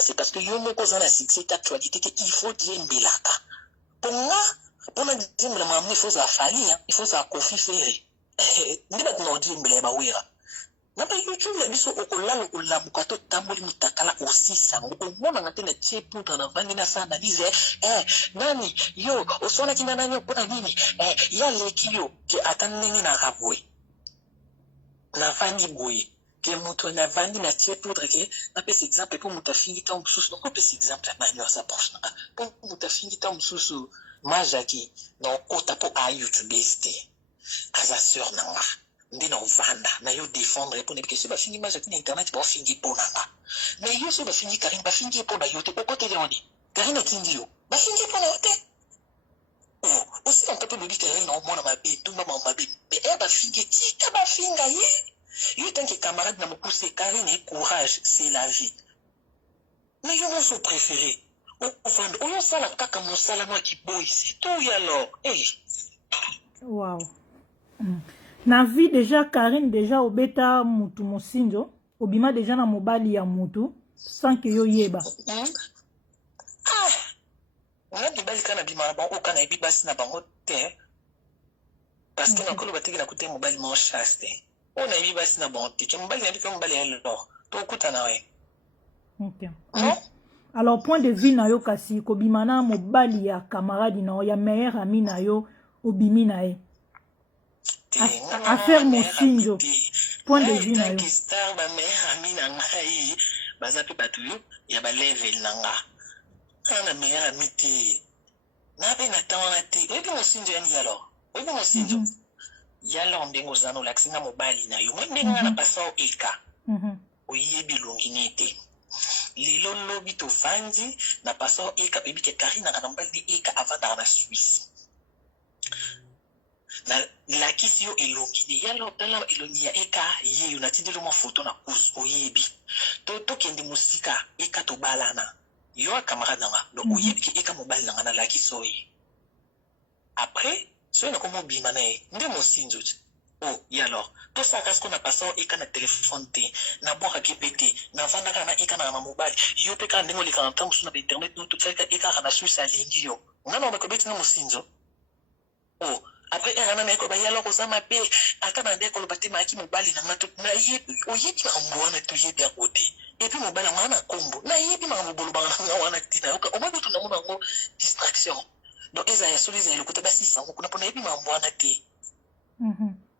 c'est parce que yo moko za na succès actualité que il faut dire mbelaka. Pour moi, pour na dire mbelaka il faut ça fali, il faut ça kofi fere. Ndi ba no dire mbelaka wera. Na pa YouTube ya biso okolala okolamuka to tamboli mutakala aussi sango. Omona ngate na tie poudre na vandi na sa analyse nani yo osona kina nani opona nini ya leki yo ke atandenge na rabwe. Na vandi boye. Que mutu na vandi na tie poudre ke na pesa exemple pour mutafingi ta msusu donc pesa exemple na nyo sa proche na pour mutafingi ta msusu majaki na kota po a YouTube este asa sur nanga ndina ovanda na yo défendre pour ne que se ba fingi majaki na internet ba fingi po nanga mais yo se ba fingi Karim ba fingi po na yo te ko te leoni Karim na kingi yo ba fingi po na yo te oh aussi on peut le dire Karim na mona mabe tout mama mabe mais ba fingi ti ka ba finga ye. You tant que camarade n'a pas poussé Karine et courage, c'est la vie. Mais je m'en suis préféré. On a ça la caca mon salama qui boy, c'est tout alors. Hey. Wow. Na vie déjà Karine déjà au beta mutu mosinjo, obima déjà na mobali ya mutu sans que yo yeba. Ah. On a du bal kana bima ba o kana biba sina bango te. Parce que na kolo batiki na kote mobali mo chaste. On a eu basi na bonté. Tu m'as dit que m'bali alors. Toi kutana we. OK. Alors point de vue na yo kasi ko bimana mobali ya camarade na ya meilleur ami na yo obimi na e. Affaire mosinjo. Point de vue na yo. Star ba meilleur ami na ngai. Baza pe batu yo ya ba level nanga. Kana meilleur ami te. Na be na tawana te. Ebi mosinjo yani alors. Ebi mosinjo. Yala ondengo zano laksina mobali na yo mwendenga na pasao eka oyebi longinete lilo lobi to fandi na pasao eka bebi ke Karina na mbali eka avanda na Suisse na la kisio elongine yala otala elongi ya eka ye unatindelo mo photo na kus oyebi to kendi musika eka to balana yo camarade nga do oyebi ke eka mobali na la kisio ye après so na komo bima na e nde mosinzo oh et alors tout ça qu'est-ce qu'on a passé et quand na téléphone te na boka kepete na vanda kana e kana na mobile yo pe kana ndingo lika ntamu suna internet tout ça e kana na Suisse alingi yo ngana ba kobeti na mosinzo oh après erana na ko ba yalo ko sama pe ata na ndeko lo bati maki mobile na ngato na yebi oyebi mambo na to yebi akote et puis mobile ngana kombo na yebi mambo bolo bana nga wana tina yo o ba bitu na mona ngo distraction. Donc, ils ont solution le côté bassi sans qu'on a pas eu mambo na te.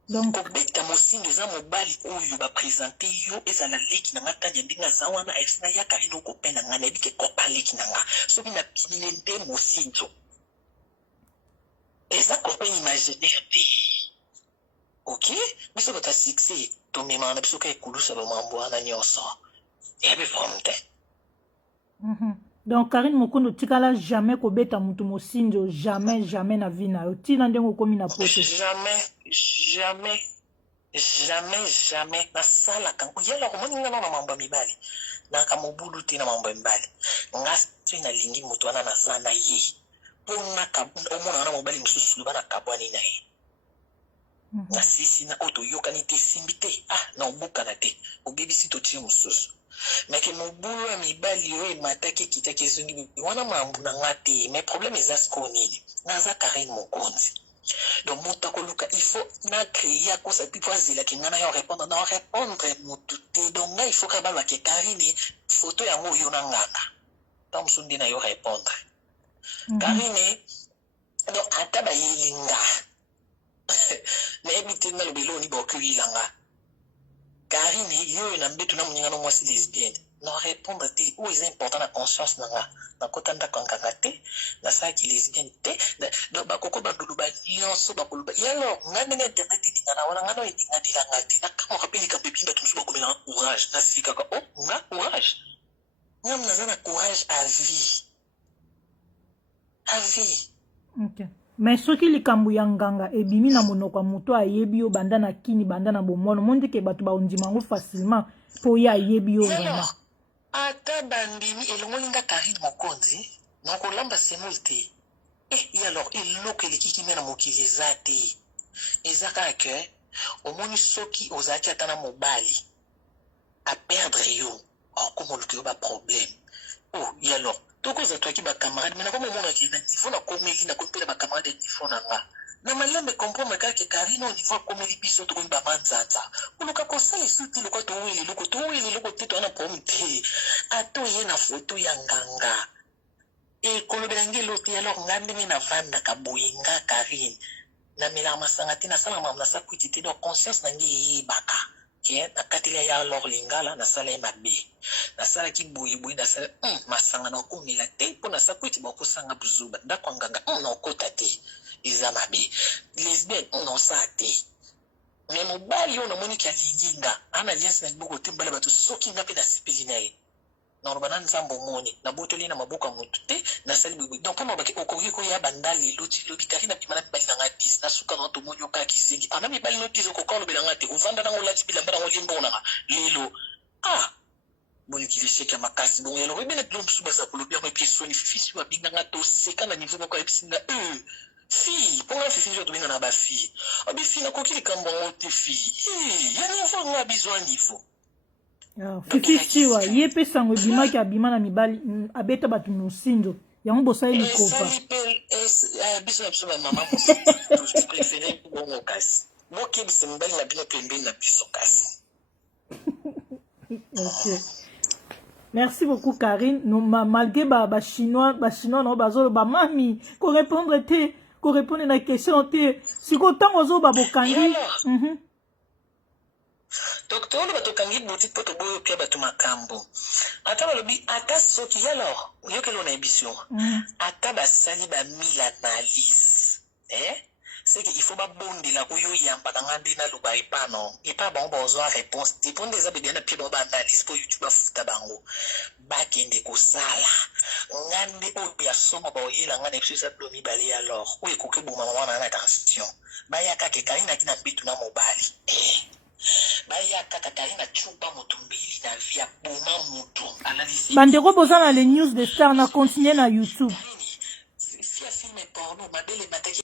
Donc, au bête mo signe za mobali oyo ba présenter yo eza la leki na ngata ndinga za wana esna ya Karino ko pena ngana bike ko paleki na nga. So bina pinende mo signe. Eza ko pe imaginaire te. OK? Biso bata succès to mema na biso ka ekulusa ba mambo na nyoso. Ebe fonte. Donc Karine Mokondo tikala jamais ko beta mutu mosinjo jamais na vie na yo tina ndengo komi na pote jamais na sala kan yela ko moni ngana na mambo mibali na kamobulu tina mambo mibali ngasi na lingi mutu ana na sana ye pona ka omona na mobali mususu bana kabwani na ye na sisi na oto yokani te simbite na obuka na te obebisi to tie mususu mais que mon boulot mibali yo mataki kitaki zungi wana mambu na ngati mais problème ezasko nini naza Karine Mokonzi donc motako luka il faut na créer ko sa pipo azela kingana yo répondre mututé donc là il faut ka ba ke Karine photo ya ngo yo na ngana tam sundi na yo répondre Karine donc ata ba yelinga mais ebité na lobelo ni bokulilanga Karine, yo na mbetu na muninga no mwasi lesbienne. Non répondre te où est important la conscience nanga. Na kotanda kankanga te, na sa ki lesbienne te. Donc ba koko ba ndulu ba nyonso ba kuluba. Yalo ngane na internet dinga na wana ngano dinga dilanga te. Na kama kapeli ka pepi ba tumsu ba komela courage na sika ka oh na courage. Ngam na zana courage à vie. À vie. OK. Mais soki likambu ya nganga ebimi na monoko muto ayebi yo banda na kini banda na bomono monde ke batu ba ondima ngo facilement po ya ayebi yo vraiment ata bandimi elongo nga Karine Mokonzi noko lamba semulte et alors eloko elekiki mena mokili zate ezaka ke omoni soki ozaki ata na mobali a perdre yo comme le ba problème kwanza tuaki ba camarade mais na comme mon akina niveau na komeli na kompela ba camarade niveau na nga na malembe comprendre kaka Karine au niveau komeli biso to ba manzanza unuka kosala isuti loko to wili loko tito na pomte ato ye na photo ya nganga e kolobelanga lote alors ngande na vanda kaboyinga Karine na mila masangati na sala mamna sa kwitite do conscience na ngi baka ke na katile ya alors lingala na sala mabe na sala ki boyi na sala masanga na ko mila te po na sa kwiti ba ko sanga buzuba ndako nganga na ko tate iza mabe lesbienne on sa te mais mobali on moni ki alinginga ana alliance na boko te mbala batu soki ngape na sipeli na ye na urbanan zambo moni na botoli na maboka mutu te na sali bibi donc pour mabaki okoki ko ya bandali loti lobi Karine bimana bali na ngatis na suka na to monyo ka kisengi ana mi bali loti zo ko ko lobela ngate uvanda na ngolati bila mbara ngolimbo na lelo boni kilisheka makasi bon yelo bebe na blom suba sa kolobi ma piso ni fisi wa binga ngato seka na niveau ko episinga fi pour la fille to binga na ba fi obi fi na kokili kambo ngote fi ya niveau nga besoin niveau fifi wa ye pe sango bima ki abima na mibali abeta batu musinzo yango bosa ile kofa biso na biso ba mama je préférais bongo kasi boki biso mbali na bino pembeni na biso kasi. Ok, merci beaucoup Karine. No, malgré ba chinois no bazolo ba mami ko répondre na question te siko tango zo ba bokangi. Docteur le bato kangi boutique poto boyo pia bato makambo ata balobi ata soki alors yoke lo na émission ata basali ba mille analyse c'est qu'il faut ba bondi la koyo yamba na ngandi na luba ipano ipa ba ozo réponse dépend des abedi na pia ba analyse po YouTube afuta bango bakende ko sala ngandi o ya somo ba oyela ngana episa plomi bale alors o ekoke bo mama na attention ba ya ka ke Karine kina bitu na mobali baya kaka Karine chupa mutumbili na via boma mutu analyse bandeko bozana les news de star na continuer na YouTube fia filme porno mabele mataki